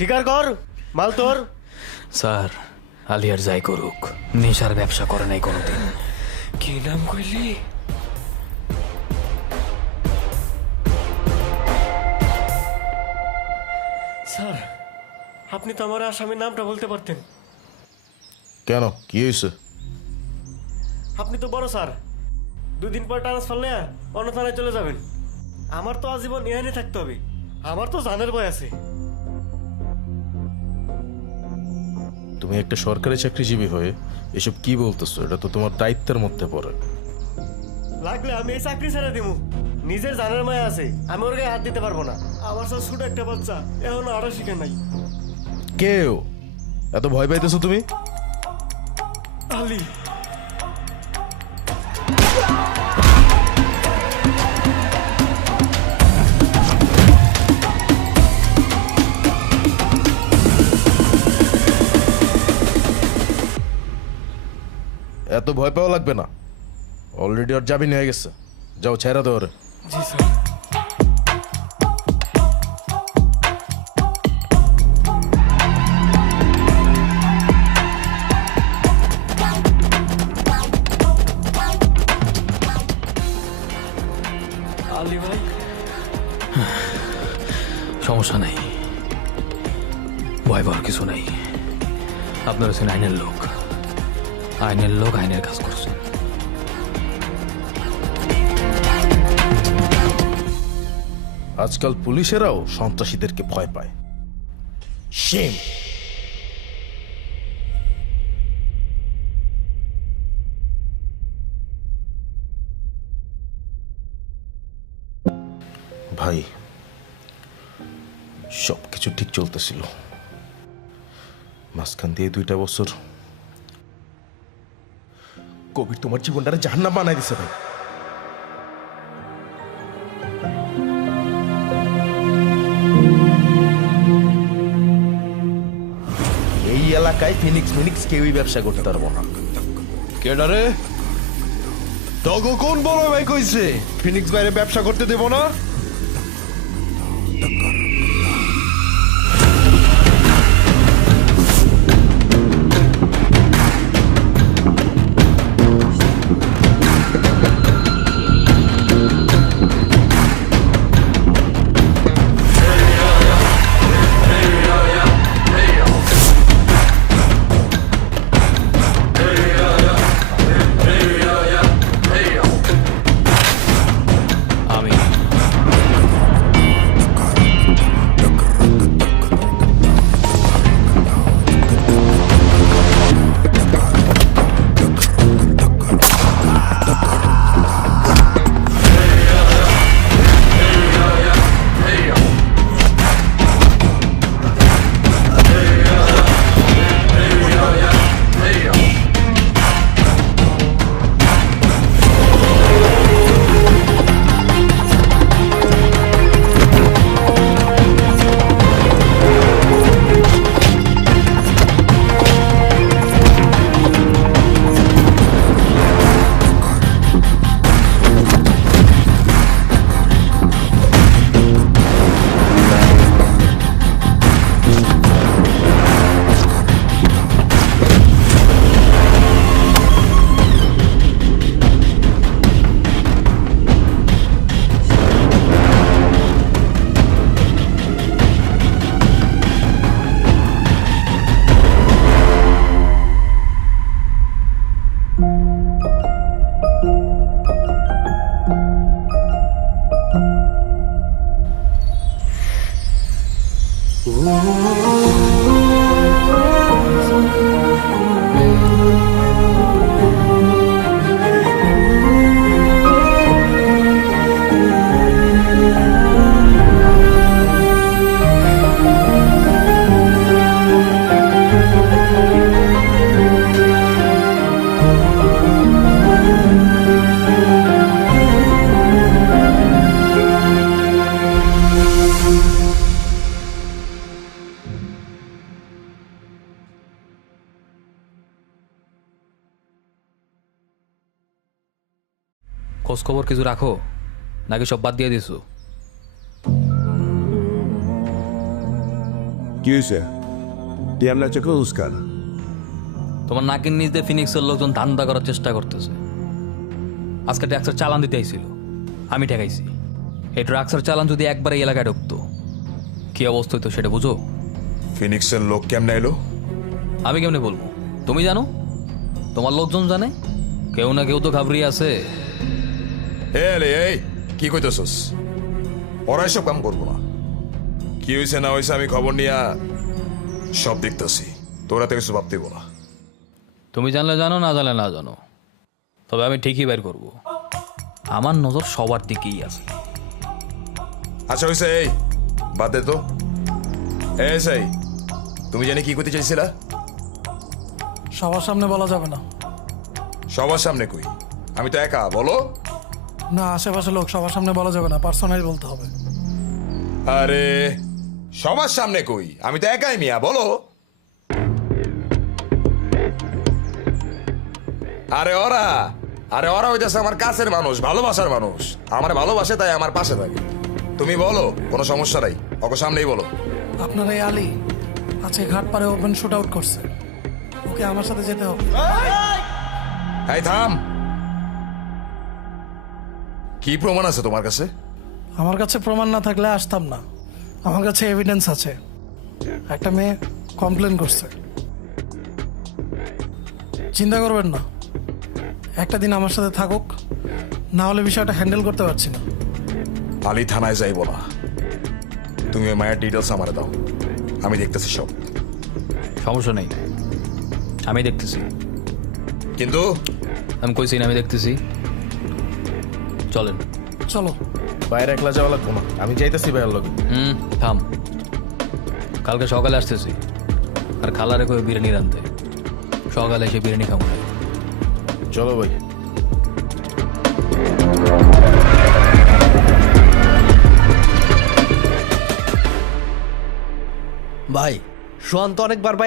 স্বীকার কর, মাল তোর। স্যার, আলিয়ার যাই করুক, নেশার ব্যবসা করে নাই কোনোদিন। কি নাম কইলি? স্যার, আপনি তো আমার আসামির নামটা বলতে পারতেন। কেন, কি হয়েছে? আপনি তো বড় স্যার, 2 দিন পর ট্রান্সফার নেয়া অন্য থানায় চলে যাবেন। আমার তো আজীবন এখানে থাকতে হবে, আমার তো জানের ভয় আছে। তুমি একটা সরকারি চাকরিজীবী হয়ে এসব কি বলতেছো? এটা তো তোমার দায়িত্বের মধ্যে পড়ে। লাগলে আমি এই চাকরি ছেড়ে দিব, নিজের জানের মায়া আছে, আমি ওর গায়ে হাত দিতে পারবো না। আমার স্যার ছোট একটা বাচ্চা, এখনো আরো শিখে নাই। কেউ এত ভয় পাইতেছো তুমি? আলি, এত ভয় পাওয়া লাগবে না, অলরেডি ওর জামিন হয়ে গেছে। যাও, ছেড়া দাও ওরে। জি স্যার। আলি ভাই, সমস্যা নাই, ভয় পাওয়ার কিছু নাই। আপনার হচ্ছেন আইনের লোক, আইনের লোক আইনের কাজ করছেন। আজকাল পুলিশেরাও সন্ত্রাসীদেরকে ভয় পায়। শেম। ভাই, সবকিছু ঠিক চলতেছিল, মাঝখান দিয়ে 2টা বছর কোভিড তোমার জীবনটারে জাহান্নাম বানাই দিছে ভাই। এই এলাকায় ফিনিক্স মিনিক্স কেউই ব্যবসা করতে পারবো না। কেডারে তগো কোন বড় ভাই কইছে ফিনিক্স বাইরে ব্যবসা করতে দেব না? আমি খোঁজ খবর কিছু রাখো নাকি সব বাদ দিয়ে দিছো? কি হয়েছে তুই এমন চোখে উস্কার তোমার নাকের নিচ দিয়ে ফিনিক্সের লোকজন ধান্দা করার চেষ্টা করতেছে। আজকে ট্যাক্সের চালান দিতে আইছিল, আমি ঠেকাইছি। এই ট্রাক্সের চালান যদি একবার এই এলাকায় ঢুকতো, কি অবস্থা হইতো সেটা বুঝো। ফিনিক্সের লোক কেমনে এলো? আমি কেমনে বলবো? তুমি জানো, তোমার লোকজন জানে, কেউ না কেউ তো ঘাবড়িয়ে আছে। এই কি কইতেছস? ওরা এসব কাম করবো না। কি হয়েছে না হয়েছে আমি খবর নিয়ে সব দেখতেছি। তোরা তো কিছু ভাবতেইব না। তুমি জানলে জানো, না জানলে না জানো, তবে আমি ঠিকই বের করব। আমার নজর সবার দিকেই আছে। আচ্ছা হয়েছে, এই বাদ দে তো। এই সেই, তুমি জানি কি করতে চাইছিলা? সবার সামনে বলা যাবে না। সবার সামনে কই? আমি তো একা, বলো। না, আশেপাশে লোক, সবার সামনে বলা যাবে না, পার্সোনালি বলতে হবে। আরে সবার সামনে কই? আমি তো একাই মিয়া, বলো। আরে ওরা হইতেছে আমার কাছের মানুষ, ভালোবাসার মানুষ। আমার ভালোবাসে, তাই আমার পাশে থাকে। তুমি বলো, কোনো সমস্যা নাই, ওকে সামনেই বলো। আপনার এই আলী আজকে ঘাট পারে ওপেন শুট আউট করছে, ওকে আমার সাথে যেতে হবে। এই থাম। কি প্রমাণ আছে তোমার কাছে? আমার কাছে প্রমাণ না থাকলে আসতাম না। আমার কাছে এভিডেন্স আছে। একটা মেয়ে কমপ্লেন করছে। চিন্তা করবেন না, একটা দিন আমার সাথে থাকুক, না হলে বিষয়টা হ্যান্ডেল করতে পারছি না। আলী থানায় যাইব না, তুমি ওই মায়ের ডিটেলস আমারে দাও, আমি দেখতেছি সব। সমস্যা নেই, আমি দেখতেছি। কিন্তু আমি কইছি না আমি দেখতেছি। চলেন। চলো। বাইরে একলা যাওয়া লাগবো না, আমি যাইতেছি ভাইয়ের লগে। থাম, কালকে সকালে আসতেছি। আর খালারে কই বিরিয়ানি রাঁধতে, সকালে এসে বিরিয়ানি খাবো। চলো ভাই। ভাই সোহান তো অনেকবার ভাই